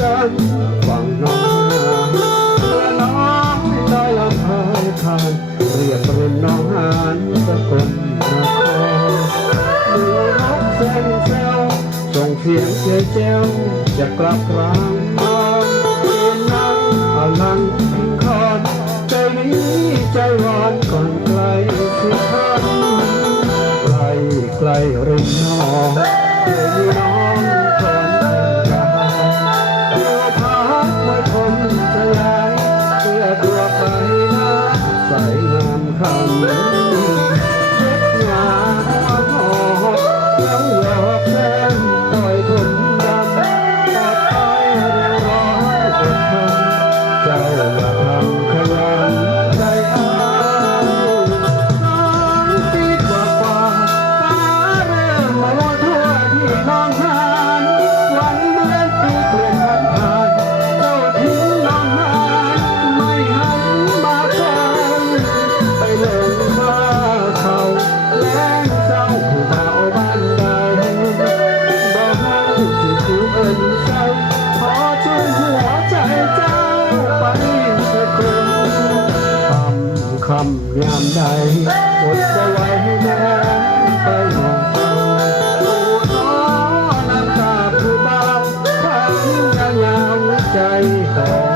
กันฝั่งน้องเมื่อน้องได้ลำพายผ่านเรียกเป็นน้องหานสกลนครดูนกแซงแซวส่งเสียงเจ้าจะกลับรังนอนเรียนนั่งพลังพิงคอนใจนี้ใจร้อนก่อนไกลสิคันไกลไกลริมน้องมีน้องคนกาเพื่อพักไว้ผมจะย้ายเพื่อตัวไปนะใส่งามคำเช็ดงาหัวหอกแล้วหลอกแทนต่อยคนดำตัดไปเรียวร้อยอดทนเจ้าอย่าทำขยันใจอ้ายน้องตีกว่าฟ้าเริ่มมาว่าทั่วที่น้องหานวันเหมือนปีเปลี่ยนผ่านเจ้าทิ้งน้องหานไม่หันมาเกินไปหลงมาเขาแล้งเจ้าผู้บ่าวบ้านใดบ่ให้สิจูเอิ้นใจขอช่วยหัวใจเจ้าไปสะกดคำยามใดอดจะไว้ให้แน่ไปมองเจ้าโอ้น้อน้ำตาผู้บ่าวทั้งยาวใจขอ